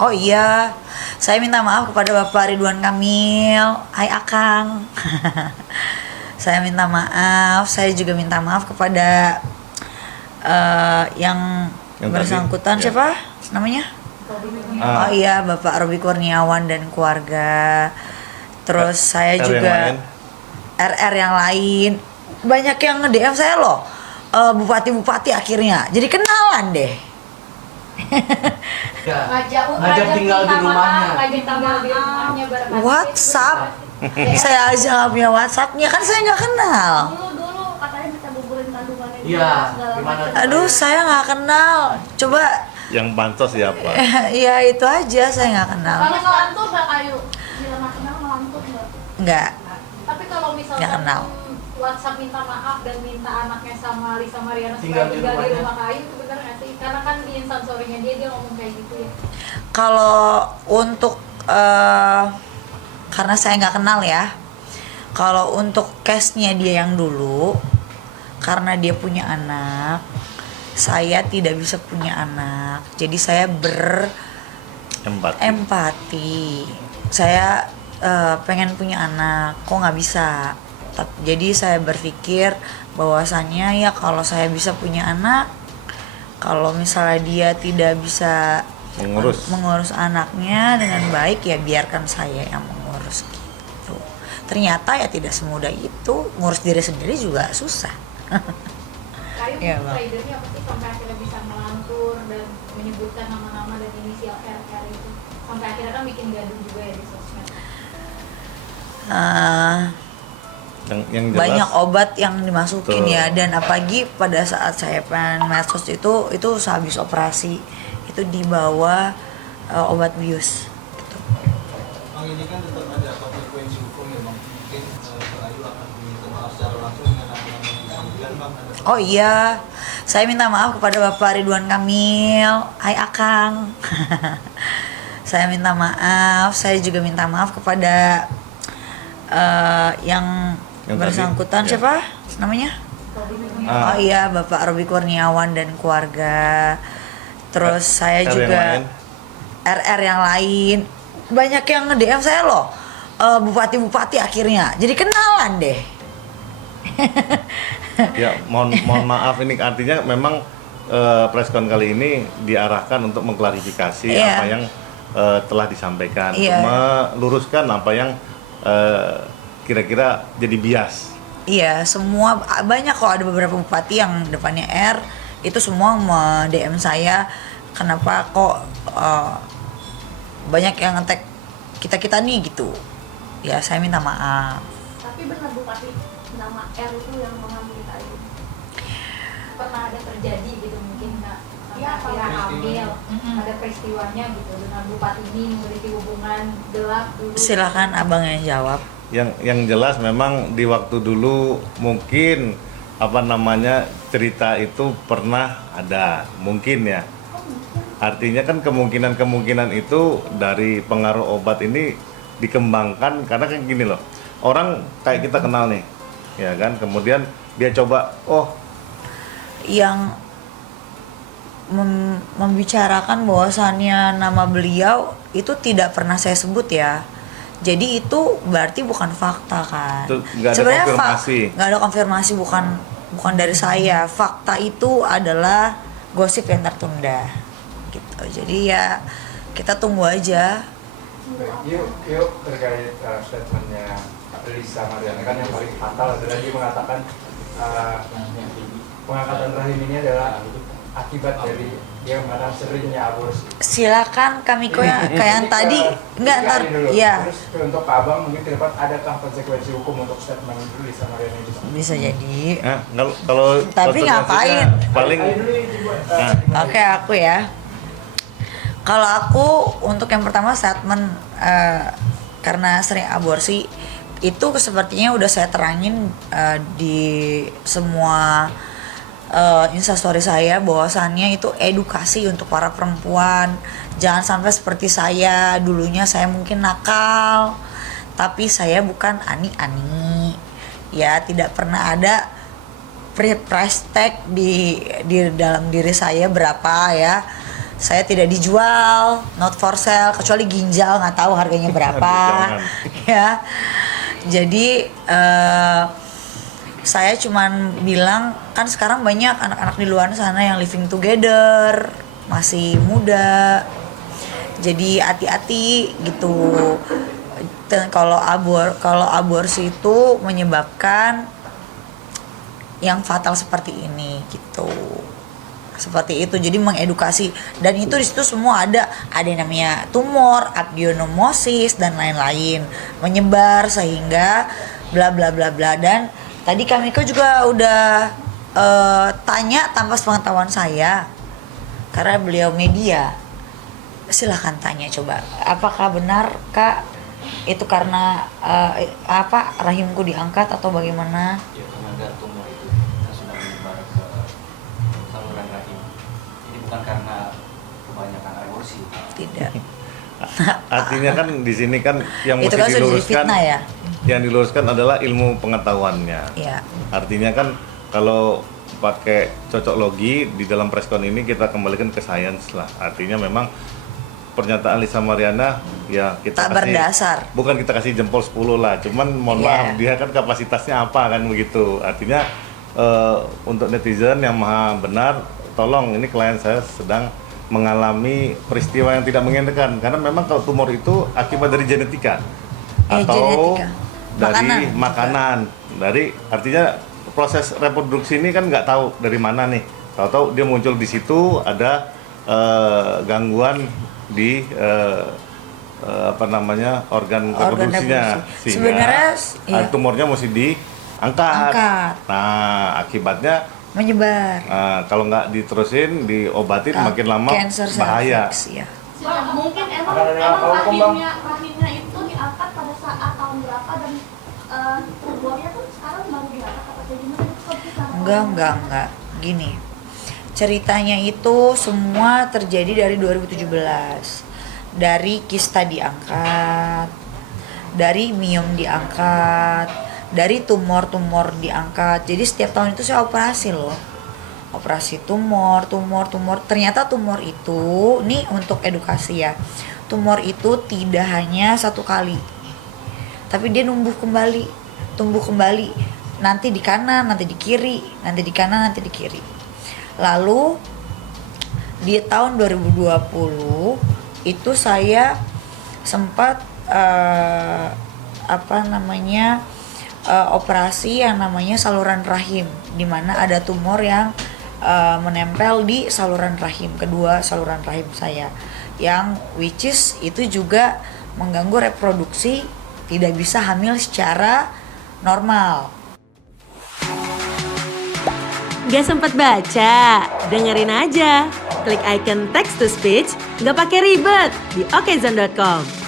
Oh iya, saya minta maaf kepada Bapak Ridwan Kamil. Hai Akang. Saya minta maaf. Saya juga minta maaf kepada yang bersangkutan tadi, ya. siapa namanya? Oh iya, Bapak Robi Kurniawan dan keluarga. Terus saya R juga yang lain. RR yang lain. Banyak yang nge-DM saya loh. Bupati-bupati akhirnya. Jadi kenalan deh. Ngajak tinggal di rumahnya. Ngajak tinggal di rumahnya bareng. WhatsApp. Saya aja nggak punya WhatsAppnya, kan saya nggak kenal. Dulu katanya minta buburin kandungannya Iya, dia, segala gimana? macam. Aduh, saya nggak kenal. Coba, Yang bantos siapa? ya itu aja, saya nggak kenal. Kalau ngelantur nggak kayu? Bila nggak kenal ngelantur nggak? Nggak. Tapi kalau Nggak misalkan kenal. WhatsApp minta maaf dan minta anaknya sama Lisa Mariana Tinggal supaya di tinggal di rumahnya. rumah kayu, itu bener nggak sih? Karena kan di instastorynya dia ngomong kayak gitu ya. Kalau untuk karena saya nggak kenal ya. Kalau untuk case-nya dia yang dulu, karena dia punya anak, saya tidak bisa punya anak. Jadi saya Empati. empati. Saya pengen punya anak, kok nggak bisa. Jadi saya berpikir bahwasannya ya kalau saya bisa punya anak, kalau misalnya dia tidak bisa mengurus anaknya dengan baik, ya biarkan saya yang mengurus gitu. Ternyata ya tidak semudah itu, ngurus diri sendiri juga susah. Kayu Iya, itu Bang. ridernya apa sih sampai akhirnya bisa melantur dan menyebutkan nama-nama dan inisial RR itu, sampai akhirnya kan bikin gaduh juga ya di sosmed. Yang jelas, Banyak obat yang dimasukin Betul. ya, dan apalagi pada saat saya pengen medsos itu sehabis operasi itu dibawa obat bius gitu. Bang, ini kan tetap ada konsekuensi hukum ya Bang. Mungkin Ayu akan diminta maaf secara langsung dengan apa yang disampaikan Bang. Oh iya, saya minta maaf kepada Bapak Ridwan Kamil. Hai Akang. Saya minta maaf. Saya juga minta maaf kepada yang bersangkutan tadi, ya. siapa namanya? Oh iya, Bapak Robi Kurniawan dan keluarga. Terus saya R juga yang lain. RR yang lain. Banyak yang nge-DM saya loh. Bupati-bupati akhirnya. Jadi kenalan deh. Ya, mohon maaf, ini artinya memang preskon kali ini diarahkan untuk mengklarifikasi Iya. apa yang telah disampaikan, Iya. meluruskan apa yang kira-kira jadi bias. Iya, semua banyak kok, ada beberapa bupati yang depannya R itu semua DM saya, kenapa kok banyak yang nge-tag kita nih gitu. Ya, saya minta maaf. Tapi benar bupati nama R itu yang mengambil kayu. Pernah ada terjadi gitu mungkin nggak? Iya, Akhirnya hamil, Mm-mm. ada peristiwanya gitu dengan bupati ini memiliki hubungan gelap dulu. Silakan abang yang jawab. Yang jelas memang di waktu dulu mungkin cerita itu pernah ada, mungkin ya. Artinya kan kemungkinan itu dari pengaruh obat ini dikembangkan, karena kan gini loh, orang kayak kita kenal nih, ya kan, kemudian dia coba, Yang membicarakan bahwasannya nama beliau itu tidak pernah saya sebut ya. Jadi itu berarti bukan fakta kan? Itu nggak ada Sebenarnya konfirmasi. nggak ada konfirmasi, bukan dari saya. Fakta itu adalah gosip yang tertunda, gitu. Jadi ya kita tunggu aja. Yuk terkait statementnya Lisa Mariana, kan yang paling fatal adalah dia mengatakan pengangkatan rahim ini adalah akibat dari dia mengatakan seringnya aborsi. Silakan kami kayak yang tadi nggak ntar ya. Terus untuk Pak Abang mungkin ke depan adakah konsekuensi hukum untuk statement itu Lisa Mariana ini? Bisa jadi. kalau Tapi ngapain? paling Ayo dulu dibuat. Oke, aku ya. Kalau aku untuk yang pertama statement karena sering aborsi itu sepertinya udah saya terangin di semua instastory saya, bahwasannya itu edukasi untuk para perempuan. Jangan sampai seperti saya, dulunya saya mungkin nakal, tapi saya bukan ani-ani. Ya, tidak pernah ada price tag di dalam diri saya berapa ya. saya tidak dijual, not for sale, kecuali ginjal nggak tahu harganya berapa. Ya, jadi saya cuman bilang kan sekarang banyak anak-anak di luar sana yang living together, masih muda, jadi hati-hati gitu. Dan kalau aborsi itu menyebabkan yang fatal seperti ini gitu, seperti itu. Jadi mengedukasi, dan itu di situ semua ada yang namanya tumor, adenomyosis dan lain-lain, menyebar sehingga bla bla bla bla. Dan tadi Kamiko juga udah tanya tanpa sepengetahuan saya karena beliau media. Silahkan tanya coba, apakah benar Kak itu karena rahimku diangkat atau bagaimana? Ya karena ada tumor itu yang sudah menyebar ke saluran rahim. Jadi bukan karena kebanyakan aborsi. Tidak. Artinya kan di sini kan yang Itu mesti kan sudah jadi diluruskan, fitnah ya. yang diluruskan adalah ilmu pengetahuannya. Iya. Artinya kan kalau pakai cocok logi di dalam preskon ini kita kembalikan ke sains lah. Artinya memang pernyataan Lisa Mariana ya kita Tak kasih, berdasar. bukan kita kasih jempol 10 lah, cuman mohon maaf dia kan kapasitasnya apa kan begitu. Artinya untuk netizen yang maha benar, tolong, ini klien saya sedang mengalami peristiwa yang tidak mengenakan, karena memang kalau tumor itu akibat dari genetika atau genetika. dari Makanan makanan, dari artinya proses reproduksi ini kan nggak tahu dari mana nih, tahu-tahu dia muncul di situ ada gangguan di organ reproduksinya, reproduksi. sehingga Sebenarnya, iya. tumornya mesti diangkat. Angkat. Nah, akibatnya Menyebar. kalau nggak diterusin, diobatin makin lama Cancer bahaya. cervix, ya. Mungkin emang Akan ada apa, Bang? rahimnya itu diangkat pada saat tahun berapa dan tumornya tuh sekarang baru diangkat apa kayak gimana? Enggak. Gini. Ceritanya itu semua terjadi dari 2017. Dari kista diangkat, dari miom diangkat, dari tumor diangkat. Jadi setiap tahun itu saya operasi loh. Operasi tumor. Ternyata tumor itu, nih untuk edukasi ya. Tumor itu tidak hanya satu kali. Tapi dia tumbuh kembali. Nanti di kanan, nanti di kiri, nanti di kanan, nanti di kiri. Lalu di tahun 2020 itu saya sempat operasi yang namanya saluran rahim, di mana ada tumor yang menempel di saluran rahim, kedua saluran rahim saya, yang which is itu juga mengganggu reproduksi, tidak bisa hamil secara normal. Gak sempet baca? Dengerin aja. Klik icon text to speech, gak pakai ribet di okezone.com.